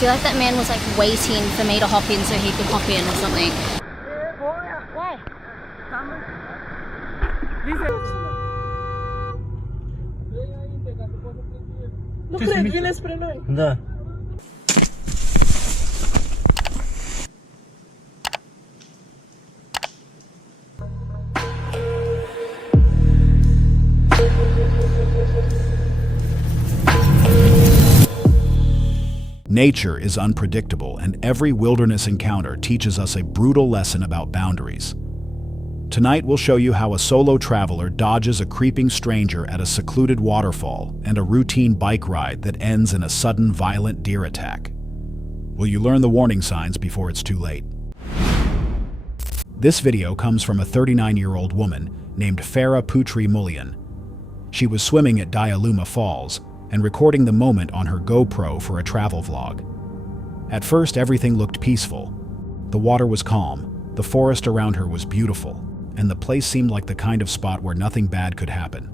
feel like that man was like waiting for me to hop in so he could hop in or something. Why? ¿No crees que les frenó? Да. Nature is unpredictable, and every wilderness encounter teaches us a brutal lesson about boundaries. Tonight we'll show you how a solo traveler dodges a creeping stranger at a secluded waterfall and a routine bike ride that ends in a sudden violent deer attack. Will you learn the warning signs before it's too late? This video comes from a 39-year-old woman named Farah Putri Mullian. She was swimming at Dialuma Falls and recording the moment on her GoPro for a travel vlog. At first, everything looked peaceful. The water was calm, the forest around her was beautiful, and the place seemed like the kind of spot where nothing bad could happen.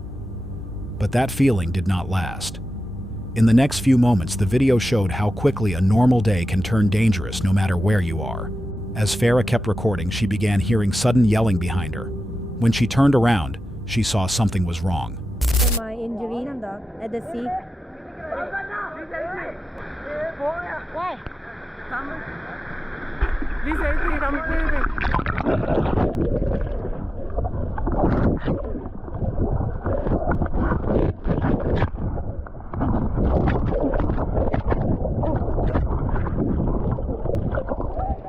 But that feeling did not last. In the next few moments, the video showed how quickly a normal day can turn dangerous no matter where you are. As Farah kept recording, she began hearing sudden yelling behind her. When she turned around, she saw something was wrong. My injury at the sea. Why?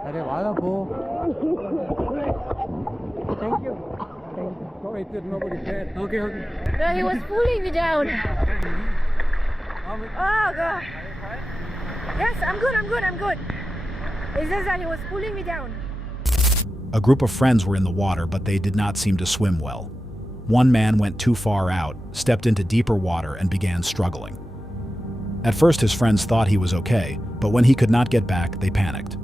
अरे वाला वो Thank you. Sorry, nobody cared. Okay. No, he was pulling me down. Oh God. Yes, I'm good. It's just that he was pulling me down. A group of friends were in the water, but they did not seem to swim well. One man went too far out, stepped into deeper water, and began struggling. At first, his friends thought he was okay, but when he could not get back, they panicked.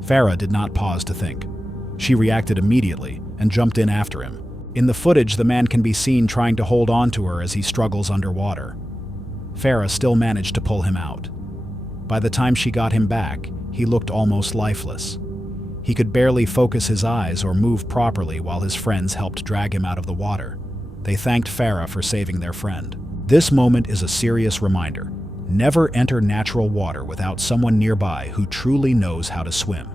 Farah did not pause to think. She reacted immediately and jumped in after him. In the footage, the man can be seen trying to hold on to her as he struggles underwater. Farah still managed to pull him out. By the time she got him back, he looked almost lifeless. He could barely focus his eyes or move properly while his friends helped drag him out of the water. They thanked Farah for saving their friend. This moment is a serious reminder. Never enter natural water without someone nearby who truly knows how to swim.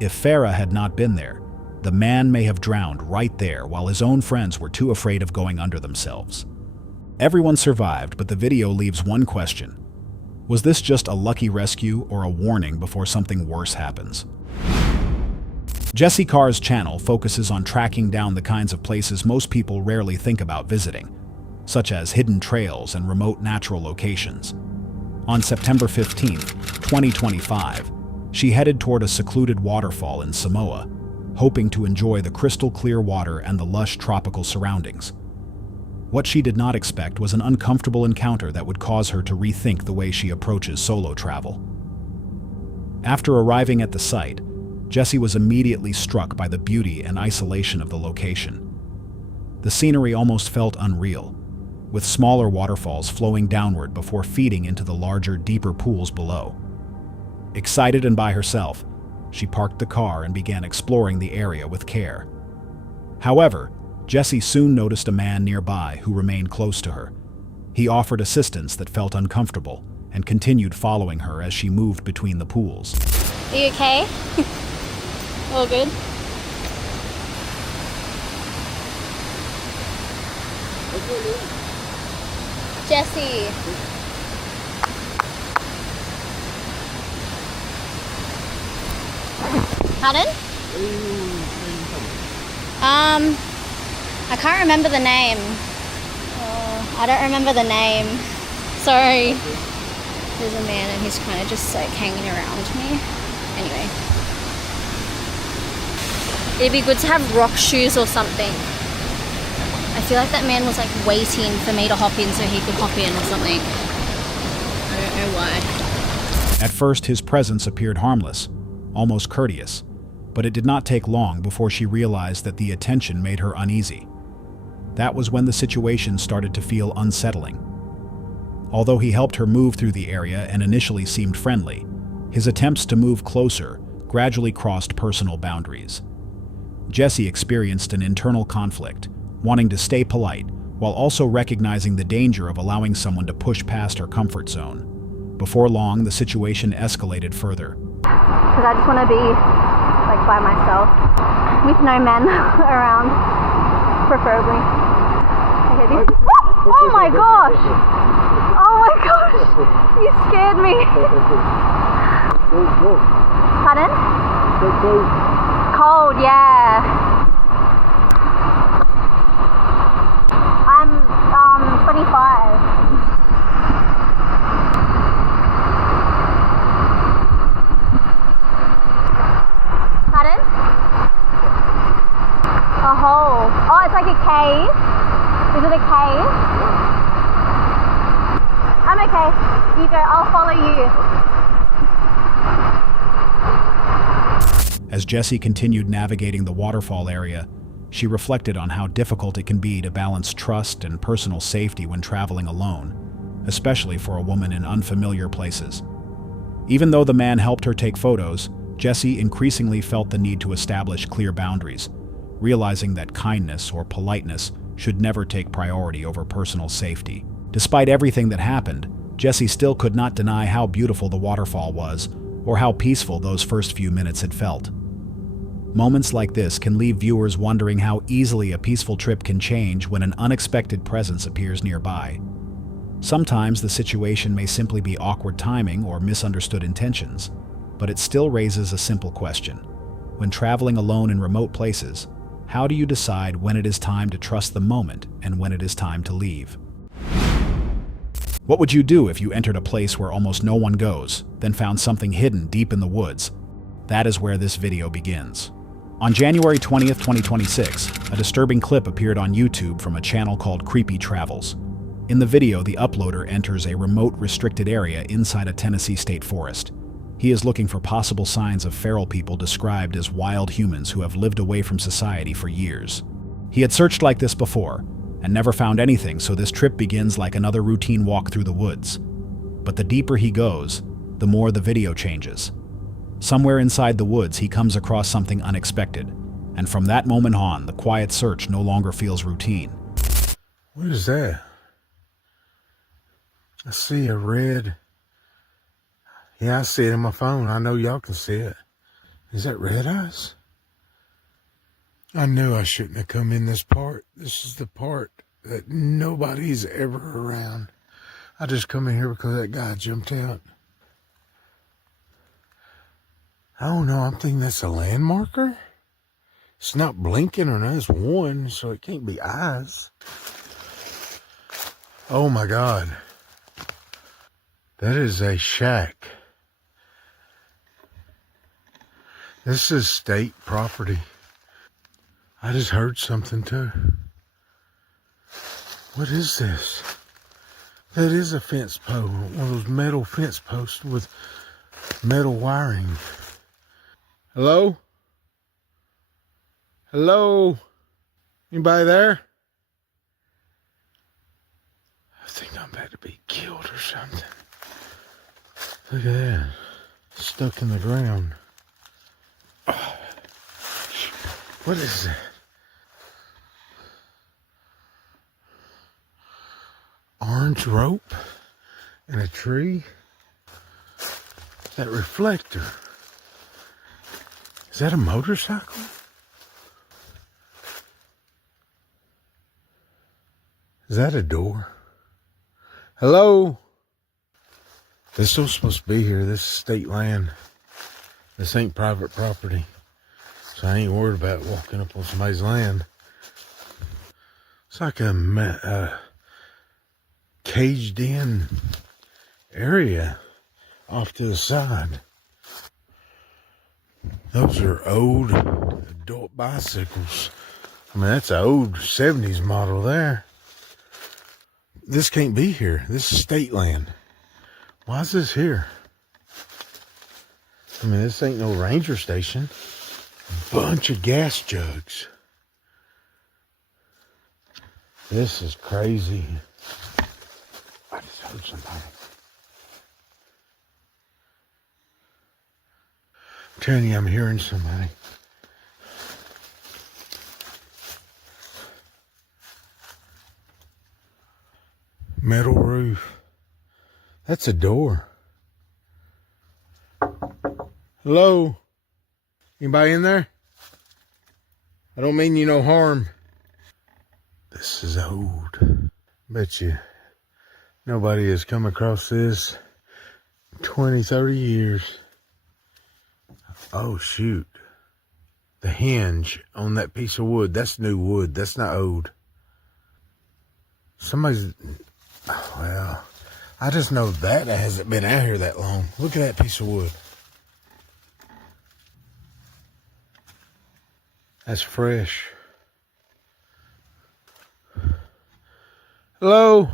If Farah had not been there, the man may have drowned right there while his own friends were too afraid of going under themselves. Everyone survived, but the video leaves one question. Was this just a lucky rescue or a warning before something worse happens? Jesse Carr's channel focuses on tracking down the kinds of places most people rarely think about visiting, such as hidden trails and remote natural locations. On September 15, 2025, she headed toward a secluded waterfall in Samoa, hoping to enjoy the crystal-clear water and the lush tropical surroundings. What she did not expect was an uncomfortable encounter that would cause her to rethink the way she approaches solo travel. After arriving at the site, Jessie was immediately struck by the beauty and isolation of the location. The scenery almost felt unreal, with smaller waterfalls flowing downward before feeding into the larger, deeper pools below. Excited and by herself, she parked the car and began exploring the area with care. However, Jessie soon noticed a man nearby who remained close to her. He offered assistance that felt uncomfortable and continued following her as she moved between the pools. Are you okay? All good? Jessie. Pardon? I can't remember the name. I don't remember the name. Sorry. There's a man and he's kind of just like hanging around me. Anyway. It'd be good to have rock shoes or something. I feel like that man was like waiting for me to hop in so he could hop in or something. I don't know why. At first, his presence appeared harmless, almost courteous, but it did not take long before she realized that the attention made her uneasy. That was when the situation started to feel unsettling. Although he helped her move through the area and initially seemed friendly, his attempts to move closer gradually crossed personal boundaries. Jesse experienced an internal conflict, wanting to stay polite, while also recognizing the danger of allowing someone to push past her comfort zone. Before long, the situation escalated further. Because I just want to be like by myself, with no men around, preferably. Okay, this. Oh my gosh! Oh my gosh! You scared me. Pardon? Cold, yeah. I'm 25. Pardon? A hole. Oh, it's like a cave. Is it a cave? I'm okay. You go. I'll follow you. As Jessie continued navigating the waterfall area, she reflected on how difficult it can be to balance trust and personal safety when traveling alone, especially for a woman in unfamiliar places. Even though the man helped her take photos, Jessie increasingly felt the need to establish clear boundaries, realizing that kindness or politeness should never take priority over personal safety. Despite everything that happened, Jessie still could not deny how beautiful the waterfall was or how peaceful those first few minutes had felt. Moments like this can leave viewers wondering how easily a peaceful trip can change when an unexpected presence appears nearby. Sometimes the situation may simply be awkward timing or misunderstood intentions, but it still raises a simple question. When traveling alone in remote places, how do you decide when it is time to trust the moment and when it is time to leave? What would you do if you entered a place where almost no one goes, then found something hidden deep in the woods? That is where this video begins. On January 20th, 2026, a disturbing clip appeared on YouTube from a channel called Creepy Travels. In the video, the uploader enters a remote, restricted area inside a Tennessee state forest. He is looking for possible signs of feral people described as wild humans who have lived away from society for years. He had searched like this before, and never found anything, so this trip begins like another routine walk through the woods. But the deeper he goes, the more the video changes. Somewhere inside the woods, he comes across something unexpected, and from that moment on, the quiet search no longer feels routine. What is that? I see a red. Yeah, I see it on my phone. I know y'all can see it. Is that red eyes? I knew I shouldn't have come in this part. This is the part that nobody's ever around. I just come in here because that guy jumped out. I don't know. I'm thinking that's a landmarker. It's not blinking or nothing. It's one, so it can't be eyes. Oh my God. That is a shack. This is state property. I just heard something too. What is this? That is a fence post. One of those metal fence posts with metal wiring. Hello? Hello? Anybody there? I think I'm about to be killed or something. Look at that. Stuck in the ground. Oh. What is that? Orange rope and a tree. That reflector. Is that a motorcycle? Is that a door? Hello? They're still supposed to be here. This is state land. This ain't private property. So I ain't worried about walking up on somebody's land. It's like a caged in area off to the side. Those are old adult bicycles. I mean, that's an old 70s model there. This can't be here. This is state land. Why is this here? I mean, this ain't no ranger station. Bunch of gas jugs. This is crazy. I just heard somebody. I'm telling you, I'm hearing somebody. Metal roof. That's a door. Hello? Anybody in there? I don't mean you no harm. This is old. Bet you nobody has come across this in 20, 30 years. Oh, shoot. The hinge on that piece of wood, that's new wood. That's not old. Somebody's... Well, I just know that hasn't been out here that long. Look at that piece of wood. That's fresh. Hello?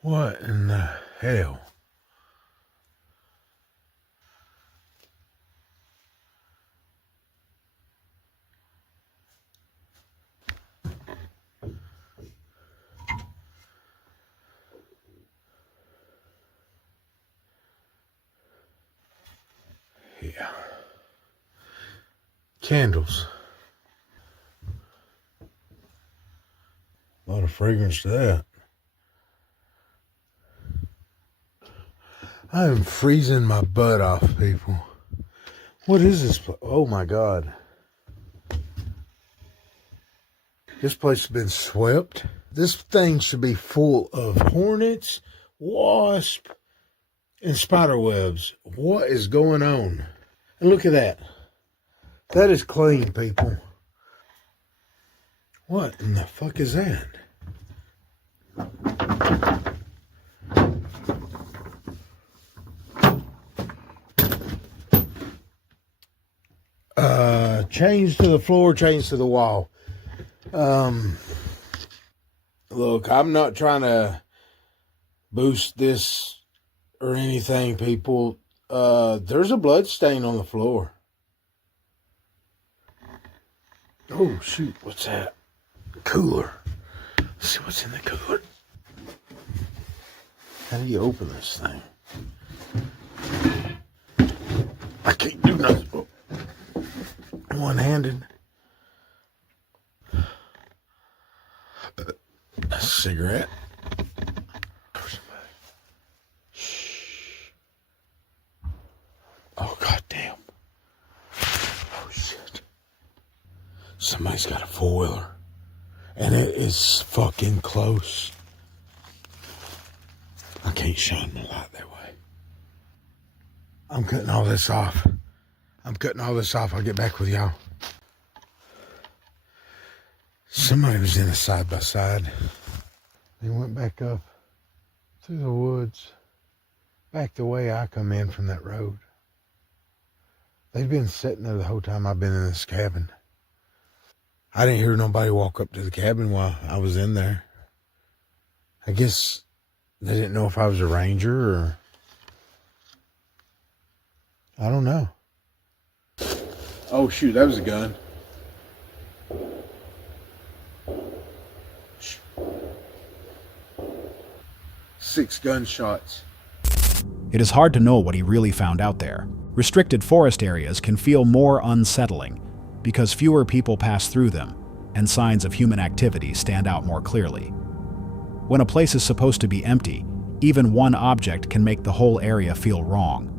What in the hell? Yeah. Candles. A lot of fragrance to that. I am freezing my butt off, people. What is this place? Oh my God. This place has been swept. This thing should be full of hornets, wasps, and spider webs. What is going on? And look at that. That is clean, people. What in the fuck is that? Chains to the floor, chains to the wall. Look, I'm not trying to boost this or anything, people. There's a blood stain on the floor. Oh, shoot. What's that? Cooler. Let's see what's in the cooler. How do you open this thing? I can't do nothing. Oh. One-handed. A cigarette. Shh. Oh, goddamn. Oh, shit. Somebody's got a four-wheeler. And it is fucking close. I can't shine my light that way. I'm cutting all this off. I'll get back with y'all. Somebody was in a side-by-side. They went back up through the woods, back the way I come in from that road. They've been sitting there the whole time I've been in this cabin. I didn't hear nobody walk up to the cabin while I was in there. I guess they didn't know if I was a ranger or... I don't know. Oh, shoot, that was a gun. 6 gunshots. It is hard to know what he really found out there. Restricted forest areas can feel more unsettling because fewer people pass through them and signs of human activity stand out more clearly. When a place is supposed to be empty, even one object can make the whole area feel wrong.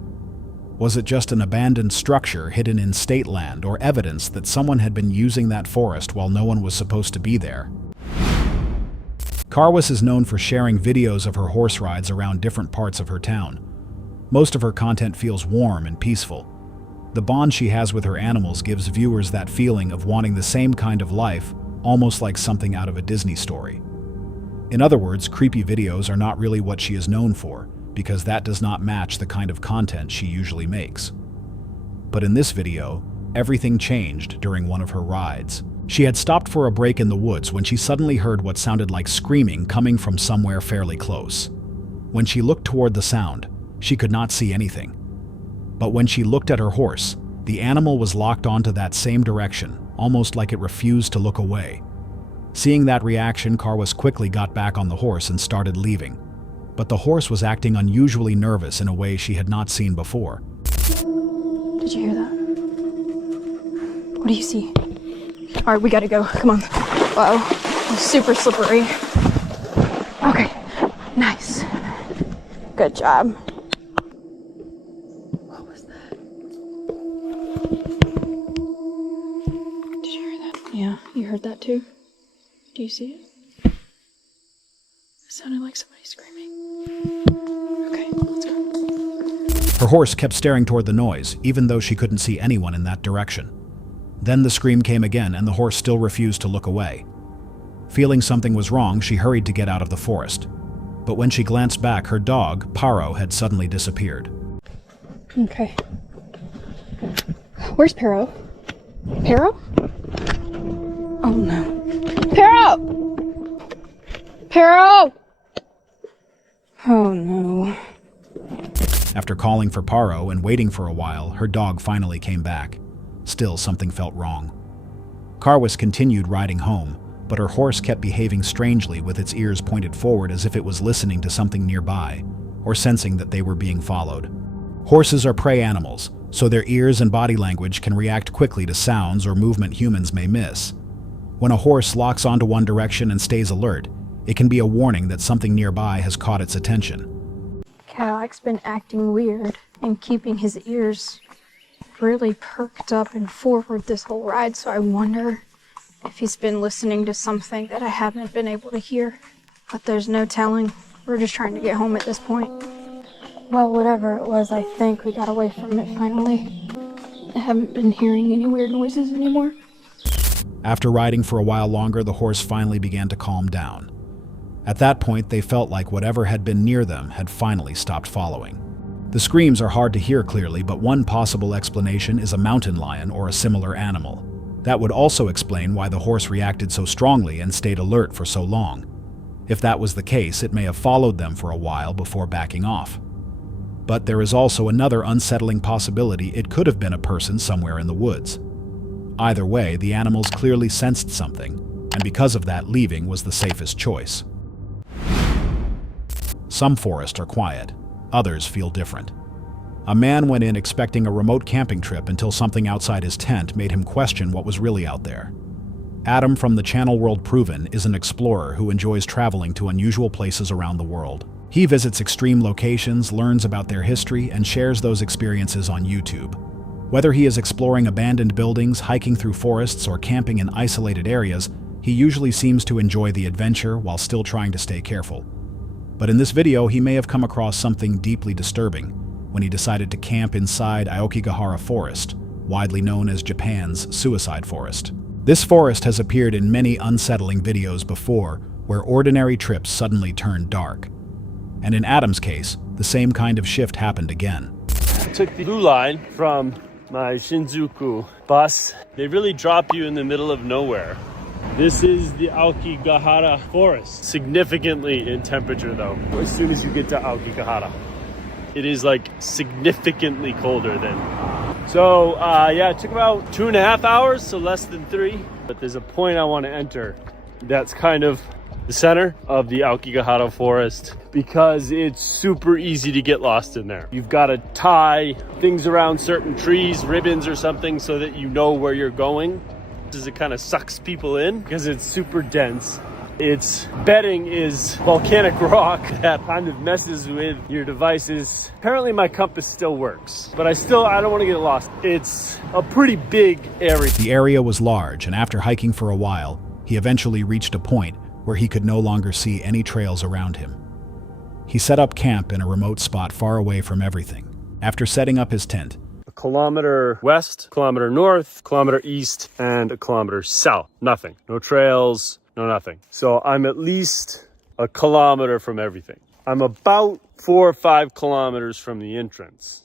Was it just an abandoned structure hidden in state land or evidence that someone had been using that forest while no one was supposed to be there? Karwas is known for sharing videos of her horse rides around different parts of her town. Most of her content feels warm and peaceful. The bond she has with her animals gives viewers that feeling of wanting the same kind of life, almost like something out of a Disney story. In other words, creepy videos are not really what she is known for, because that does not match the kind of content she usually makes. But in this video, everything changed during one of her rides. She had stopped for a break in the woods when she suddenly heard what sounded like screaming coming from somewhere fairly close. When she looked toward the sound, she could not see anything. But when she looked at her horse, the animal was locked onto that same direction, almost like it refused to look away. Seeing that reaction, Karwas quickly got back on the horse and started leaving. But the horse was acting unusually nervous in a way she had not seen before. Did you hear that? What do you see? All right, we gotta go. Come on. Uh-oh. It's super slippery. Okay. Nice. Good job. What was that? Did you hear that? Yeah, you heard that too? Do you see it? It sounded like somebody screaming. Okay, let's go. Her horse kept staring toward the noise, even though she couldn't see anyone in that direction. Then the scream came again, and the horse still refused to look away. Feeling something was wrong, she hurried to get out of the forest. But when she glanced back, her dog, Paro, had suddenly disappeared. Okay. Where's Pero? Pero? Oh no. Pero! Pero! Oh no. After calling for Paro and waiting for a while, her dog finally came back. Still, something felt wrong. Karwas continued riding home, but her horse kept behaving strangely with its ears pointed forward as if it was listening to something nearby, or sensing that they were being followed. Horses are prey animals, so their ears and body language can react quickly to sounds or movement humans may miss. When a horse locks onto one direction and stays alert, it can be a warning that something nearby has caught its attention. Cadillac been acting weird and keeping his ears really perked up and forward this whole ride, so I wonder if he's been listening to something that I haven't been able to hear. But there's no telling. We're just trying to get home at this point. Well, whatever it was, I think we got away from it finally. I haven't been hearing any weird noises anymore. After riding for a while longer, the horse finally began to calm down. At that point, they felt like whatever had been near them had finally stopped following. The screams are hard to hear clearly, but one possible explanation is a mountain lion or a similar animal. That would also explain why the horse reacted so strongly and stayed alert for so long. If that was the case, it may have followed them for a while before backing off. But there is also another unsettling possibility: it could have been a person somewhere in the woods. Either way, the animals clearly sensed something, and because of that, leaving was the safest choice. Some forests are quiet, others feel different. A man went in expecting a remote camping trip until something outside his tent made him question what was really out there. Adam from the channel World Proven is an explorer who enjoys traveling to unusual places around the world. He visits extreme locations, learns about their history, and shares those experiences on YouTube. Whether he is exploring abandoned buildings, hiking through forests, or camping in isolated areas, he usually seems to enjoy the adventure while still trying to stay careful. But in this video, he may have come across something deeply disturbing when he decided to camp inside Aokigahara Forest, widely known as Japan's suicide forest. This forest has appeared in many unsettling videos before, where ordinary trips suddenly turn dark. And in Adam's case, the same kind of shift happened again. I took the blue line from my Shinjuku bus. They really drop you in the middle of nowhere. This is the Aokigahara Forest. Significantly in temperature though, as soon as you get to Aokigahara. It is like significantly colder than. So yeah, it took about 2.5 hours, so less than 3. But there's a point I want to enter that's kind of the center of the Aokigahara Forest, because it's super easy to get lost in there. You've got to tie things around certain trees, ribbons or something, so that you know where you're going. It kind of sucks people in because it's super dense. Its bedding is volcanic rock that kind of messes with your devices. Apparently my compass still works, but I don't want to get lost. It's a pretty big area. The area was large, and after hiking for a while, he eventually reached a point where he could no longer see any trails around him. He set up camp in a remote spot far away from everything. After setting up his tent, 1 kilometer west, 1 kilometer north, 1 kilometer east, and 1 kilometer south. Nothing. No trails, no nothing. So I'm at least 1 kilometer from everything. I'm about 4 or 5 kilometers from the entrance.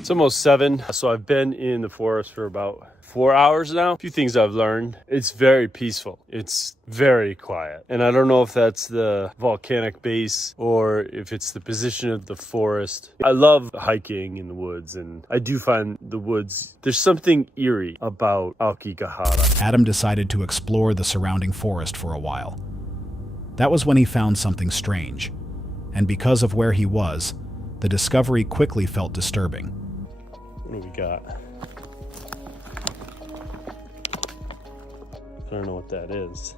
It's almost 7, so I've been in the forest for about 4 hours now. A few things I've learned. It's very peaceful. It's very quiet. And I don't know if that's the volcanic base or if it's the position of the forest. I love hiking in the woods, and I do find the woods, there's something eerie about Aokigahara. Adam decided to explore the surrounding forest for a while. That was when he found something strange. And because of where he was, the discovery quickly felt disturbing. What do we got? I don't know what that is.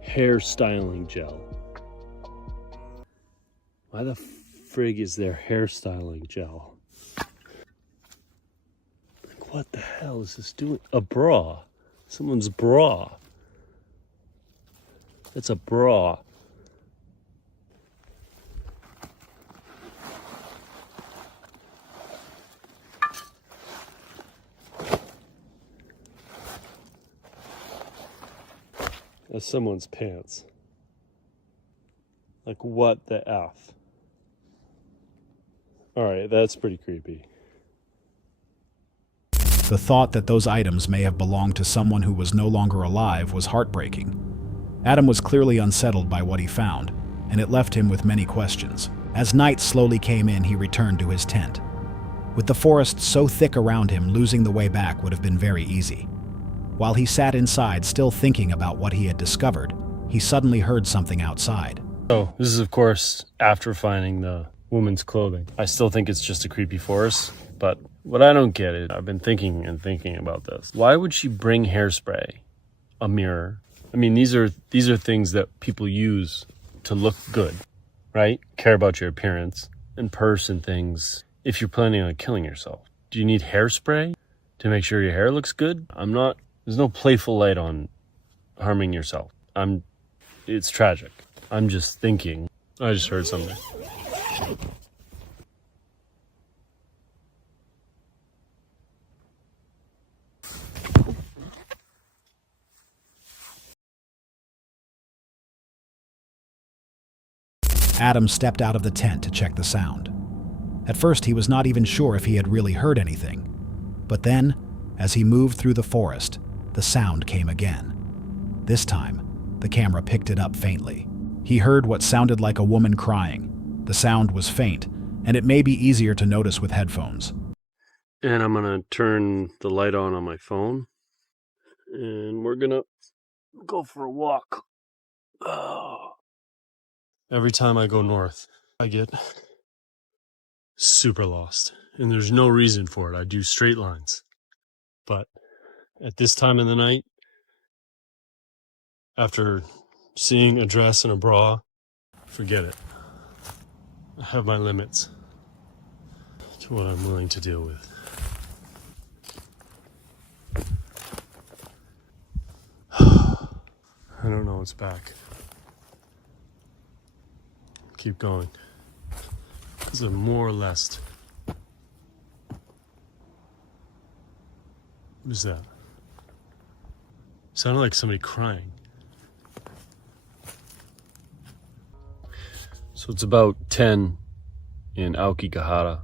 Hair styling gel. Why the frig is there hair styling gel? Like, what the hell is this doing? A bra. Someone's bra. That's a bra. That's someone's pants. Like, what the F? Alright, that's pretty creepy. The thought that those items may have belonged to someone who was no longer alive was heartbreaking. Adam was clearly unsettled by what he found, and it left him with many questions. As night slowly came in, he returned to his tent. With the forest so thick around him, losing the way back would have been very easy. While he sat inside, still thinking about what he had discovered, he suddenly heard something outside. So, this is of course after finding the woman's clothing. I still think it's just a creepy forest, but what I don't get is, I've been thinking about this. Why would she bring hairspray, a mirror? I mean, these are things that people use to look good, right? Care about your appearance and purse and things. If you're planning on killing yourself, do you need hairspray to make sure your hair looks good? There's no playful light on harming yourself. It's tragic. I'm just thinking. I just heard something. Adam stepped out of the tent to check the sound. At first, he was not even sure if he had really heard anything. But then, as he moved through the forest, the sound came again. This time, the camera picked it up faintly. He heard what sounded like a woman crying. The sound was faint, and it may be easier to notice with headphones. And I'm gonna turn the light on my phone, and we're gonna go for a walk. Oh. Every time I go north, I get super lost, and there's no reason for it. I do straight lines. But at this time of the night, after seeing a dress and a bra, forget it. I have my limits to what I'm willing to deal with. I don't know what's back. Keep going. Because they're more or less. What is that? Sounded like somebody crying. So it's about 10 in Aokigahara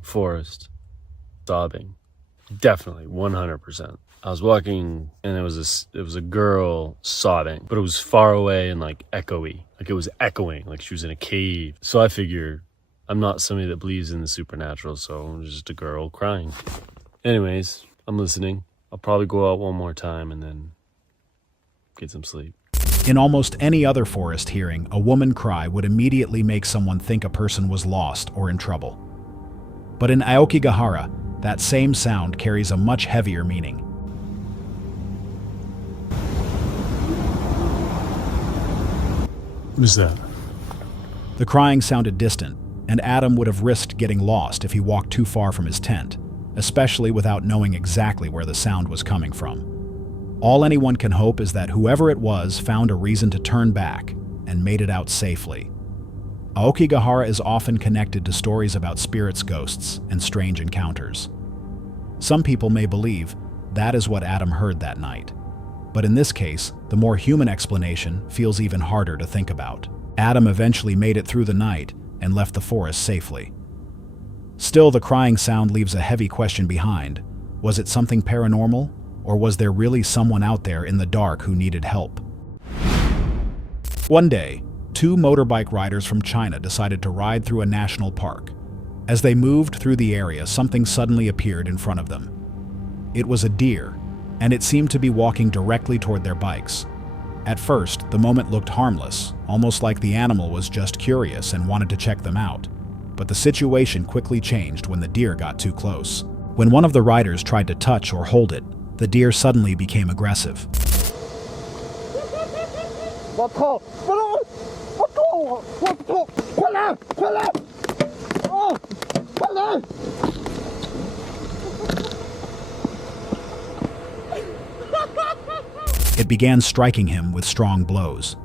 Forest. Sobbing. Definitely, 100%. I was walking and it was a girl sobbing, but it was far away and like echoey. Like it was echoing, like she was in a cave. So I figured I'm not somebody that believes in the supernatural, so it was just a girl crying. Anyways, I'm listening. I'll probably go out one more time and then get some sleep. In almost any other forest hearing, a woman cry would immediately make someone think a person was lost or in trouble. But in Aokigahara, that same sound carries a much heavier meaning. What is that? The crying sounded distant, and Adam would have risked getting lost if he walked too far from his tent, especially without knowing exactly where the sound was coming from. All anyone can hope is that whoever it was found a reason to turn back and made it out safely. Aokigahara is often connected to stories about spirits, ghosts, and strange encounters. Some people may believe that is what Adam heard that night. But in this case, the more human explanation feels even harder to think about. Adam eventually made it through the night and left the forest safely. Still, the crying sound leaves a heavy question behind. Was it something paranormal, or was there really someone out there in the dark who needed help? One day, two motorbike riders from China decided to ride through a national park. As they moved through the area, something suddenly appeared in front of them. It was a deer, and it seemed to be walking directly toward their bikes. At first, the moment looked harmless, almost like the animal was just curious and wanted to check them out. But the situation quickly changed when the deer got too close. When one of the riders tried to touch or hold it, the deer suddenly became aggressive. It began striking him with strong blows.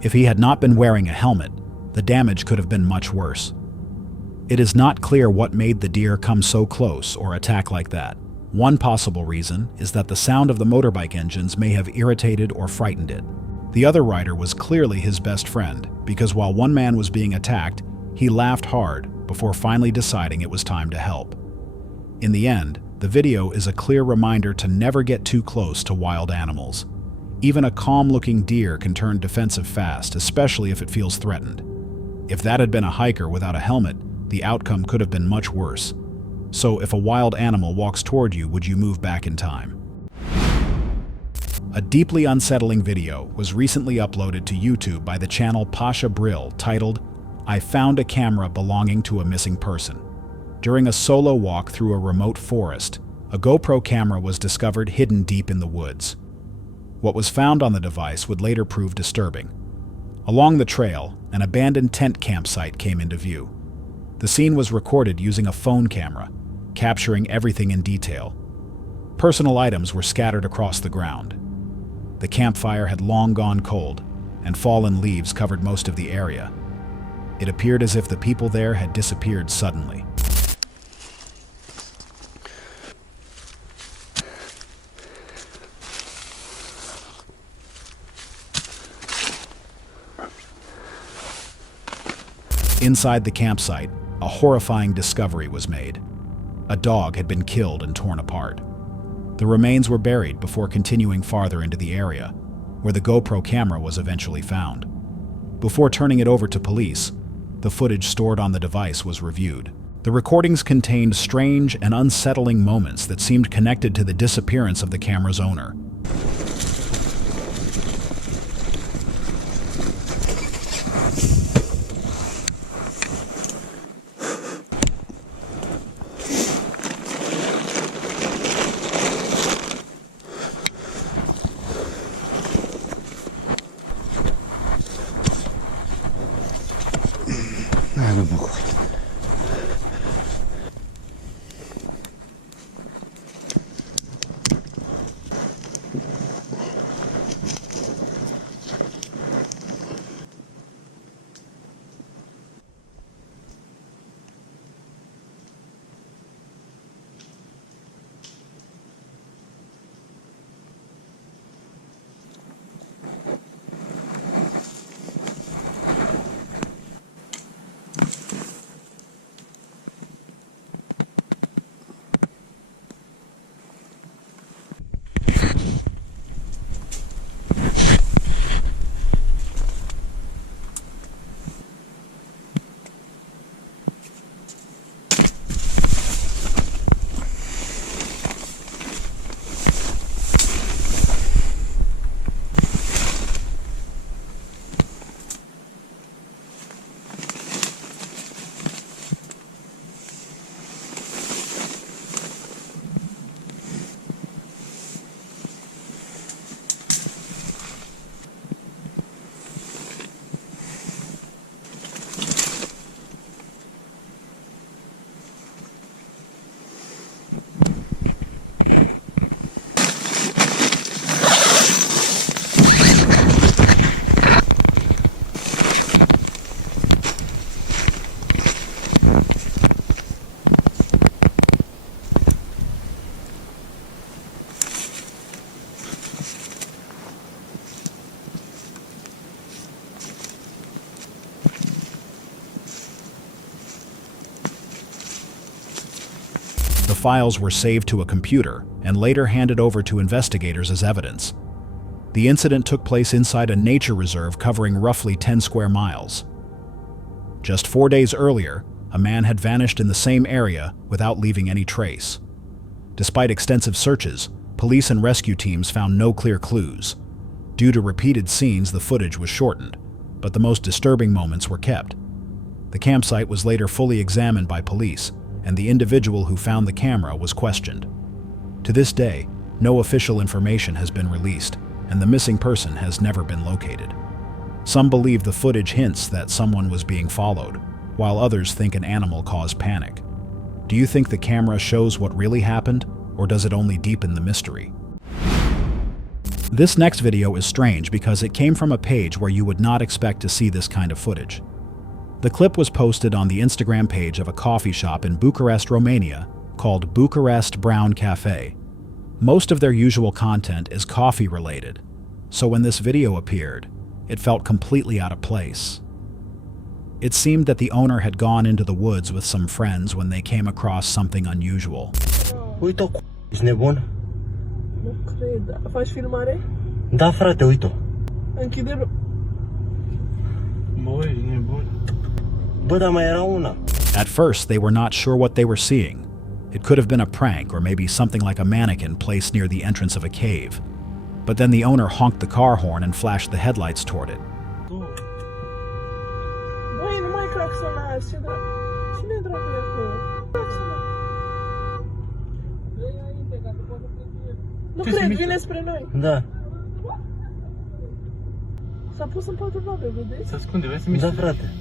If he had not been wearing a helmet, the damage could have been much worse. It is not clear what made the deer come so close or attack like that. One possible reason is that the sound of the motorbike engines may have irritated or frightened it. The other rider was clearly his best friend, because while one man was being attacked, he laughed hard before finally deciding it was time to help. In the end, the video is a clear reminder to never get too close to wild animals. Even a calm-looking deer can turn defensive fast, especially if it feels threatened. If that had been a hiker without a helmet, the outcome could have been much worse. So if a wild animal walks toward you, would you move back in time? A deeply unsettling video was recently uploaded to YouTube by the channel Pasha Brill titled, "I Found a Camera Belonging to a Missing Person." During a solo walk through a remote forest, a GoPro camera was discovered hidden deep in the woods. What was found on the device would later prove disturbing. Along the trail, an abandoned tent campsite came into view. The scene was recorded using a phone camera, capturing everything in detail. Personal items were scattered across the ground. The campfire had long gone cold, and fallen leaves covered most of the area. It appeared as if the people there had disappeared suddenly. Inside the campsite, a horrifying discovery was made. A dog had been killed and torn apart. The remains were buried before continuing farther into the area, where the GoPro camera was eventually found. Before turning it over to police, the footage stored on the device was reviewed. The recordings contained strange and unsettling moments that seemed connected to the disappearance of the camera's owner. files were saved to a computer and later handed over to investigators as evidence. The incident took place inside a nature reserve covering roughly 10 square miles. Just 4 days earlier, a man had vanished in the same area without leaving any trace. Despite extensive searches, police and rescue teams found no clear clues. Due to repeated scenes, the footage was shortened, but the most disturbing moments were kept. The campsite was later fully examined by police, and the individual who found the camera was questioned. To this day, no official information has been released, and the missing person has never been located. Some believe the footage hints that someone was being followed, while others think an animal caused panic. Do you think the camera shows what really happened, or does it only deepen the mystery? This next video is strange because it came from a page where you would not expect to see this kind of footage. The clip was posted on the Instagram page of a coffee shop in Bucharest, Romania, called Bucharest Brown Cafe. Most of their usual content is coffee related, so when this video appeared, it felt completely out of place. It seemed that the owner had gone into the woods with some friends when they came across something unusual. Uite-o, ești nebun? Nu cred. Faci filmare? Da, frate, uite-o. Închide-l. Mă, ești nebun. Bă, dar mai era una. At first, they were not sure what they were seeing. It could have been a prank or maybe something like a mannequin placed near the entrance of a cave. But then the owner honked the car horn and flashed the headlights toward it. Băi, nu mai claxonați. Cine dracu e acolo? Claxonați. Nu cred, vine spre noi. Da. S-a pus în patul babe, vedeți? Se ascunde, vezi să miște. Da, frate.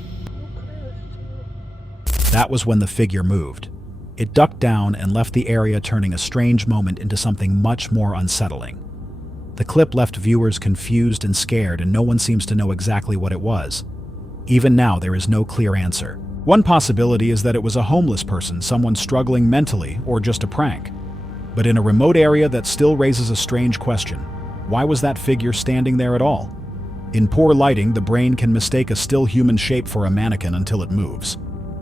That was when the figure moved. It ducked down and left the area, turning a strange moment into something much more unsettling. The clip left viewers confused and scared, and no one seems to know exactly what it was. Even now, there is no clear answer. One possibility is that it was a homeless person, someone struggling mentally, or just a prank. But in a remote area, that still raises a strange question. Why was that figure standing there at all? In poor lighting, the brain can mistake a still human shape for a mannequin until it moves.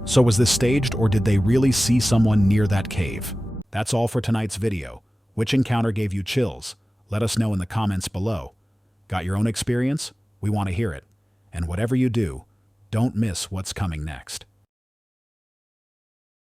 So was this staged, or did they really see someone near that cave? That's all for tonight's video. Which encounter gave you chills? Let us know in the comments below. Got your own experience? We want to hear it. And whatever you do, don't miss what's coming next.